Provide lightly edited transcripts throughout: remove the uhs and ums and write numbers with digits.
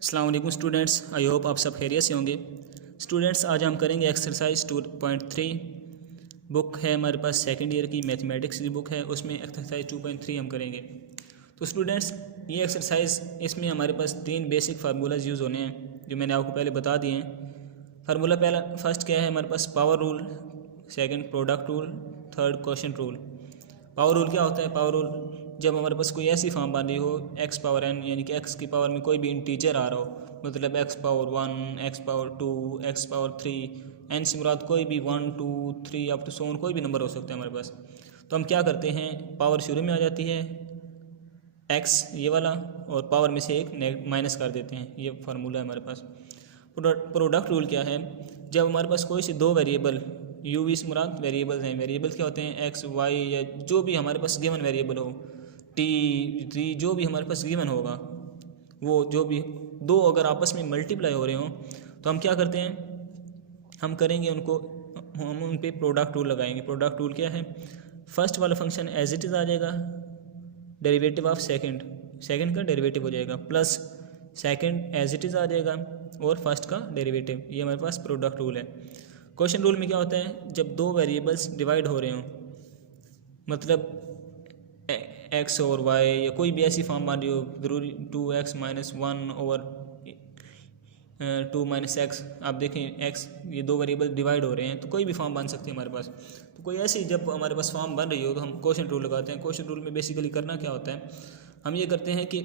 अस्सलाम वालेकुम students, I hope आप सब खैरियत से होंगे। स्टूडेंट्स, आज हम करेंगे एक्सरसाइज 2.3। बुक है हमारे पास सेकंड ईयर की मैथमेटिक्स की बुक है, उसमें एक्सरसाइज 2.3 हम करेंगे। तो स्टूडेंट्स, ये एक्सरसाइज इसमें हमारे पास 3 बेसिक फार्मूलाज यूज़ होने हैं जो मैंने आपको पहले बता दिए हैं। फार्मूला पहला फर्स्ट क्या है हमारे पास, power rule, second product rule, third quotient rule. Power rule क्या होता है? पावर रूल जब हमारे पास कोई ऐसी फॉर्म बन रही हो एक्स पावर एन, यानी कि एक्स की पावर में कोई भी इंटीजर आ रहा हो, मतलब X power 1, X power 2, X power 3, N से मुराद कोई भी 1, 2, 3 अप टू सो ऑन कोई भी नंबर हो सकता है हमारे पास। तो हम क्या करते हैं, पावर शुरू में आ जाती है एक्स ये वाला, और पावर में से एक माइनस कर देते हैं। ये फार्मूला है हमारे पास। प्रोडक्ट रूल क्या है? जब हमारे पास कोई से दो वेरिएबल, यू वी से मुराद वेरिएबल्स हैं, वेरिएबल्स क्या होते हैं, एक्स वाई या जो भी हमारे पास गिवन वेरिएबल हो, टी जो भी हमारे पास गिवन होगा, वो जो भी दो अगर आपस में मल्टीप्लाई हो रहे हों तो हम क्या करते हैं, हम करेंगे उनको, हम उन पे प्रोडक्ट रूल लगाएंगे। प्रोडक्ट रूल क्या है? फर्स्ट वाला फंक्शन एज इट इज़ आ जाएगा, डेरिवेटिव ऑफ सेकंड का डेरिवेटिव हो जाएगा, plus second as it is आ जाएगा और फर्स्ट का डेरिवेटिव। ये हमारे पास प्रोडक्ट रूल है। क्वेश्चन रूल में क्या होता है, जब दो वेरिएबल्स डिवाइड हो रहे हों, मतलब एक्स और वाई या कोई भी ऐसी फॉर्म मान रही हो, ज़रूरी 2x minus 1 over 2 minus x, आप देखें एक्स, ये दो वेरिएबल डिवाइड हो रहे हैं तो कोई भी फॉर्म बन सकती है हमारे पास। तो कोई ऐसी जब हमारे पास फॉर्म बन रही हो तो हम क्वोशंट रूल लगाते हैं। क्वोशंट रूल में बेसिकली करना क्या होता है, हम ये करते हैं कि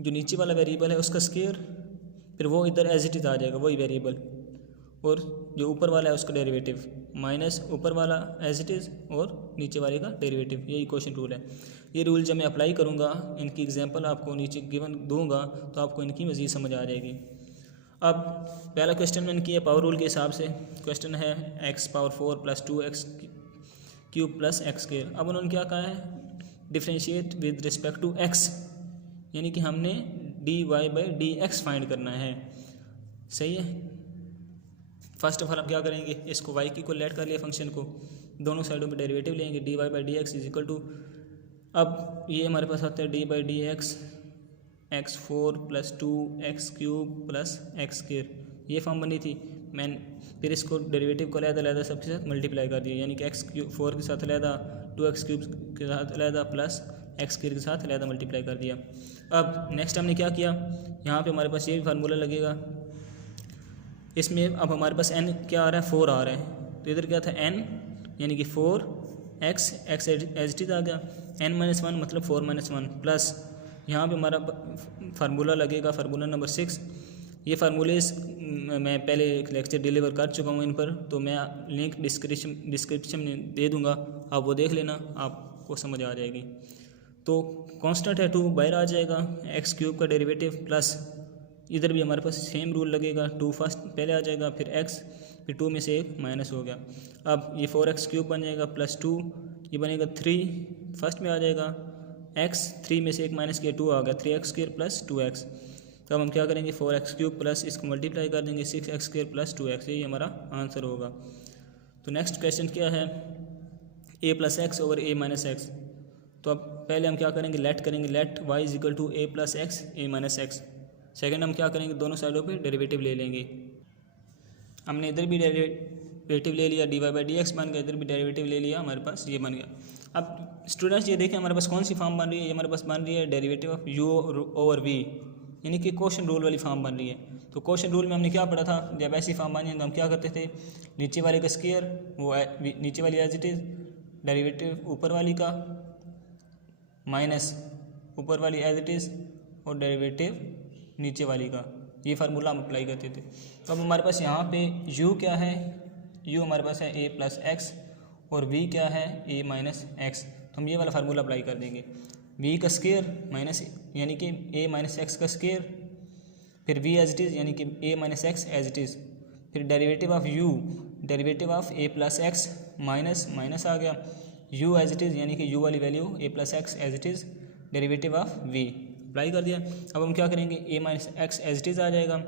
जो नीचे वाला वेरिएबल है उसका स्क्वायर, फिर वो इधर एज इट इज़ आ जाएगा वही वेरिएबल, और जो ऊपर वाला है उसका डेरिवेटिव माइनस ऊपर वाला एज इट इज़ और नीचे वाले का डेरिवेटिव। यही क्वेश्चन रूल है। ये रूल जब मैं अप्लाई करूँगा, इनकी एग्जांपल आपको नीचे गिवन दूंगा तो आपको इनकी मज़ीद समझ आ जाएगी। अब पहला क्वेश्चन मैंने किया पावर रूल के हिसाब से। क्वेश्चन है X power 4 plus 2x cube plus X square. अब उन्होंने क्या कहा है, differentiate with respect to X, यानी कि हमने D Y by D X find करना है। सही है। फर्स्ट ऑफ ऑल हम क्या करेंगे, इसको y की इक्वल लेट कर लिया फंक्शन को, दोनों साइडों में डेरिवेटिव लेंगे, D Y by D X is equal to, अब ये हमारे पास आता है D by D x, X 4 plus 2x cube plus X square. ये फॉर्म बनी थी। मैंने फिर इसको डेरिवेटिव को अलग सबके साथ मल्टीप्लाई कर दिया, यानी कि एक्स 4 के साथ अलग, 2x क्यूब के साथ अलग, प्लस एक्स स्क्वायर के साथ अलग मल्टीप्लाई कर दिया। अब नेक्स्ट हमने क्या किया, यहाँ पे हमारे पास ये भी फार्मूला लगेगा। इसमें अब हमारे पास n क्या आ रहा है, 4 आ रहा है, तो इधर क्या था n, यानी कि 4x, x as it is आ गया, n माइनस 1 मतलब 4 माइनस 1, प्लस यहाँ पे हमारा फार्मूला लगेगा, फार्मूला नंबर 6। ये फार्मूले मैं पहले एक लेक्चर डिलीवर कर चुका हूँ इन पर, तो मैं लिंक डिस्क्रिप्शन में दे दूँगा, आप वो देख लेना, आपको समझ आ जाएगी। तो कांस्टेंट है 2 बाहर आ जाएगा, एक्स क्यूब का डेरिवेटिव, प्लस इधर भी हमारे पास सेम रूल लगेगा, 2 फर्स्ट पहले आ जाएगा, फिर x, फिर 2 में से एक माइनस हो गया। अब ये 4x क्यूब बन जाएगा प्लस 2, ये बनेगा 3, फर्स्ट में आ जाएगा x, 3 में से एक माइनस किया 2 आ गया, 3x स्क्वायर प्लस 2x। तो अब हम क्या करेंगे, 4x क्यूब प्लस इसको मल्टीप्लाई कर देंगे 6x स्क्वायर प्लस 2x, यही हमारा आंसर होगा। तो नेक्स्ट क्वेश्चन क्या है, a plus X over a minus X. तो अब पहले हम क्या करेंगे, लेट करेंगे, let y is equal to a plus X a minus X. Second हम क्या करेंगे, दोनों साइडों पे डेरिवेटिव ले लेंगे। हमने इधर भी डेरिवेटिव ले लिया, D Y by D X बन गया, इधर भी डेरिवेटिव ले लिया, हमारे पास ये बन गया। अब स्टूडेंट्स ये देखें हमारे पास कौन सी फॉर्म बन रही है, ये हमारे पास बन रही है derivative of U over V, यानी कि क्वोशंट रूल वाली फॉर्म बन रही है। तो क्वोशंट रूल में हमने क्या पढ़ा था, जब ऐसी फॉर्म बनी तो हम क्या करते थे, नीचे वाले का स्क्वायर, वो नीचे वाली एज इट इज़, डेरिवेटिव ऊपर वाली का माइनस ऊपर वाली एज इट इज़, और डेरिवेटिव नीचे वाली का। ये फार्मूला हम अप्लाई करते थे। तो अब हमारे पास यहाँ पे u क्या है, u हमारे पास है a प्लस एक्स, और v क्या है a माइनस एक्स। तो हम ये वाला फार्मूला अप्लाई कर देंगे, v का स्क्वायर माइनस, यानी कि a माइनस एक्स का स्क्वायर, फिर v एज इट इज़, यानी कि a minus x as it is, फिर derivative of u, derivative of a plus x, minus minus आ गया, u एज इट इज़, यानी कि u वाली value a plus x as it is, derivative of v apply कर दिया। अब हम क्या करेंगे, a minus x as it is आ जाएगा।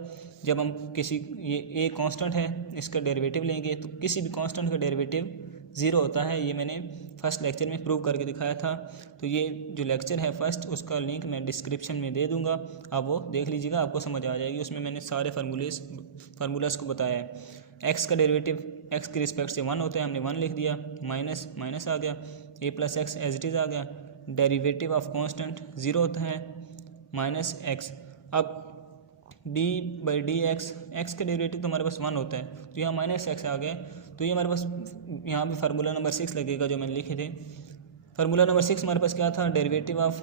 जब हम किसी, ये a कांस्टेंट है, इसका डेरिवेटिव लेंगे, तो किसी भी कांस्टेंट का डेरिवेटिव ज़ीरो होता है। ये मैंने फर्स्ट लेक्चर में प्रूव करके दिखाया था। तो ये जो लेक्चर है फर्स्ट, उसका लिंक मैं डिस्क्रिप्शन में दे दूंगा, आप वो देख लीजिएगा, आपको समझ आ जाएगी। उसमें मैंने सारे फार्मूलास को बताया है। एक्स का डेरिवेटिव एक्स के रिस्पेक्ट से 1 होता है, हमने 1 लिख दिया, माइनस माइनस आ गया, a plus x as it is आ गया। डेरिवेटिव ऑफ कांस्टेंट 0 होता है, माइनस एक्स। अब d by D x, x का डेरिवेटिव तो हमारे पास 1 होता है, तो यहाँ माइनस एक्स आ गया। तो ये हमारे पास यहाँ पे फार्मूला नंबर 6 लगेगा जो मैंने लिखे थे। फार्मूला नंबर 6 हमारे पास क्या था, डेरिवेटिव ऑफ,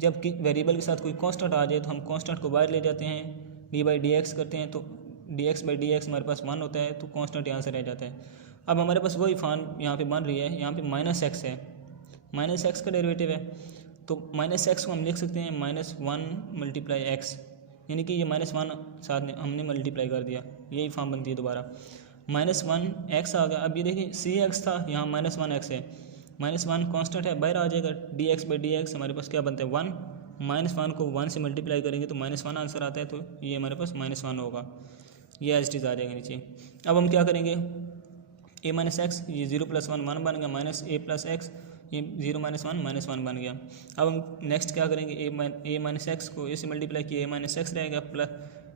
जब कि वेरिएबल के साथ कोई कांस्टेंट आ जाए तो हम कांस्टेंट को बाहर ले जाते हैं, डी बाई डी एक्स करते हैं, तो D x by D x हमारे पास 1 होता है, तो कांस्टेंट यहाँ से रह जाता है। अब हमारे पास वही फॉर्म यहाँ पे बन रही है, यहाँ पे माइनस एक्स है, माइनस एक्स का डेरिवेटिव है, तो माइनस एक्स को हम लिख सकते हैं -1 मल्टीप्लाई एक्स, यानी कि ये -1 साथ में हमने मल्टीप्लाई कर दिया, यही फॉर्म बनती है दोबारा, -1 एक्स आ गया। अब ये देखिए सी एक्स था, यहाँ -1 एक्स है, -1 कांस्टेंट है, बाहर आ जाएगा, D x by D x हमारे पास क्या बनता है 1, -1 को 1 से मल्टीप्लाई करेंगे तो -1 आंसर आता है, तो ये हमारे पास -1 होगा, ये एज इट इज़ आ जाएगा नीचे। अब हम क्या करेंगे, a माइनस एक्स, ये 0 + 1 1 बन गया, माइनस ए प्लस एक्स, ये 0 - 1 -1 बन गया। अब हम नेक्स्ट क्या करेंगे, a माइनस एक्स को ए से मल्टीप्लाई किया, a माइनस एक्स रहेगा, प्लस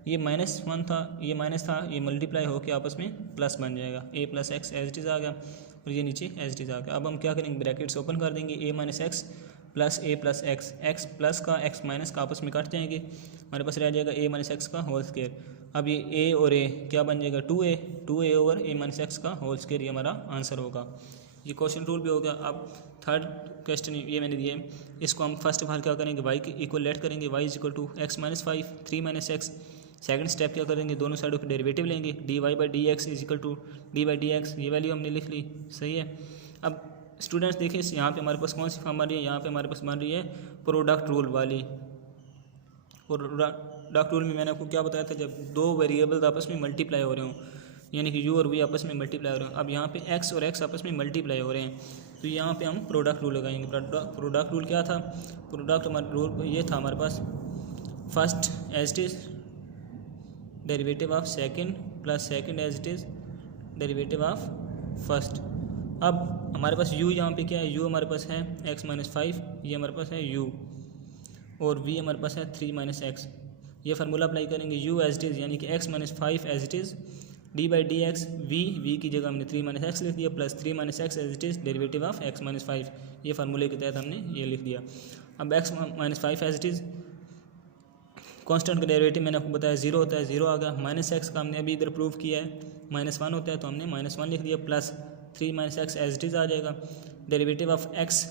ये -1 था, ये माइनस था, ये मल्टीप्लाई होकर आपस में प्लस बन जाएगा, a plus x as it is आ गया, और ये नीचे एज इट इज़ आ गया। अब हम क्या करेंगे, ब्रैकेट्स ओपन कर देंगे, a minus x plus A plus x, x plus का एक्स माइनस का आपस में काट जाएंगे, हमारे पास रह जाएगा a माइनस एक्स का होल स्क्वायर। अब ये a और a क्या बन जाएगा 2a over a minus x का होल स्क्वायर, ये हमारा आंसर होगा। ये क्वेश्चन रूल भी हो गया। अब थर्ड क्वेश्चन ये मैंने दिए, इसको हम फर्स्ट ऑफ ऑल क्या करेंगे, y के इक्वल लेट करेंगे, y is equal to X minus 5 3 minus X. Second step क्या करेंगे, दोनों साइडों के डेरिवेटिव लेंगे, dy by D X is equal to D by D X, ये वैल्यू हमने लिख ली, सही है। अब स्टूडेंट्स देखिए यहाँ पे हमारे पास कौन सी फॉर्म बन रही है, यहाँ पे हमारे पास बन रही है प्रोडक्ट रूल वाली। प्रोडक्ट रूल में मैंने आपको क्या बताया था, जब दो वेरिएबल्स आपस में मल्टीप्लाई हो रहे हों, यानी कि u और v आपस में मल्टीप्लाई हो रहे हैं। अब यहाँ पे x और x आपस में मल्टीप्लाई हो रहे हैं, तो यहाँ पे हम प्रोडक्ट रूल लगाएंगे। प्रोडक्ट रूल क्या था, प्रोडक्ट हमारा रूल ये था हमारे पास, first as it is derivative of second plus second as it is derivative of first. अब हमारे पास u यहाँ पे क्या है, u हमारे पास है x माइनस 5, ये हमारे पास है u, और v हमारे पास है 3 माइनस एक्स। ये फार्मूला अप्लाई करेंगे, u एज इट इज़ यानी कि x minus 5 as it is, D by D X, v की जगह हमने 3 माइनस एक्स लिख दिया, plus 3 minus x as it is derivative of x minus 5, ये फार्मूले के तहत हमने ये लिख दिया। अब x minus 5 as it is, constant का डेरिवेटिव मैंने आपको बताया 0 होता है, 0 आ गया। माइनस एक्स का हमने अभी इधर प्रूव किया है, -1 होता है, तो हमने -1 लिख दिया, plus 3 minus x as it is आ जाएगा। Derivative of x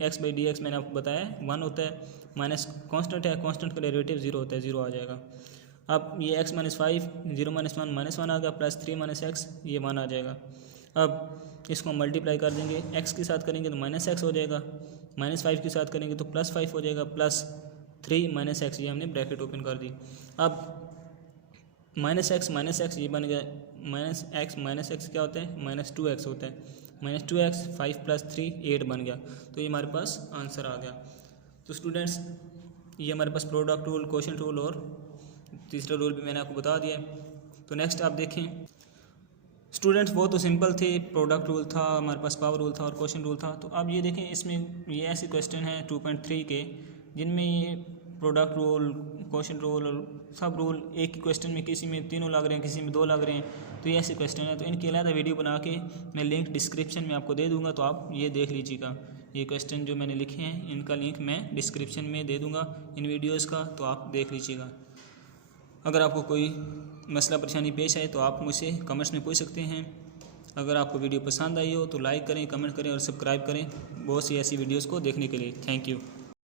x by D x मैंने आपको बताया 1 होता है, माइनस कांस्टेंट है, कांस्टेंट का डेरिवेटिव 0 होता है, 0 आ जाएगा। अब ये x माइनस 5 0 माइनस 1 आ गया, प्लस 3 माइनस एक्स, ये 1 आ जाएगा। अब इसको हम मल्टीप्लाई कर देंगे, x के साथ करेंगे तो माइनस एक्स हो जाएगा, -5 के साथ करेंगे तो +5 हो जाएगा, प्लस 3 माइनस एक्स, ये हमने ब्रैकेट ओपन कर दी। अब माइनस एक्स ये बन गया, माइनस एक्स क्या होता है, -2x होता है, -2x 5 + 3 8 बन गया, तो ये हमारे पास आंसर आ गया। तो स्टूडेंट्स ये हमारे पास प्रोडक्ट रूल, क्वोशिएंट रूल और तीसरा रूल भी मैंने आपको बता दिया है। तो नेक्स्ट आप देखें स्टूडेंट्स, वो तो सिंपल थे, प्रोडक्ट रूल था हमारे पास, पावर रूल था और क्वोशिएंट रूल था। तो अब ये देखें, इसमें ये ऐसे क्वेश्चन हैं 2.3 के, जिनमें ये प्रोडक्ट रूल, क्वोशिएंट रूल और सब रूल एक ही क्वेश्चन में, किसी में 3 लग रहे हैं, किसी में 2 लग रहे हैं, तो ये ऐसे क्वेश्चन है। तो इनकी अलग वीडियो बना के मैं लिंक डिस्क्रिप्शन में आपको दे दूंगा, तो आप ये देख लीजिएगा। ये क्वेश्चन जो मैंने लिखे हैं इनका लिंक मैं डिस्क्रिप्शन में दे दूंगा इन वीडियोज़ का, तो आप देख लीजिएगा। अगर आपको कोई मसला परेशानी पेश आए तो आप मुझसे कमेंट्स में पूछ सकते हैं। अगर आपको वीडियो पसंद आई हो तो लाइक करें, कमेंट करें और सब्सक्राइब करें बहुत सी ऐसी वीडियोज़ को देखने के लिए। Thank you.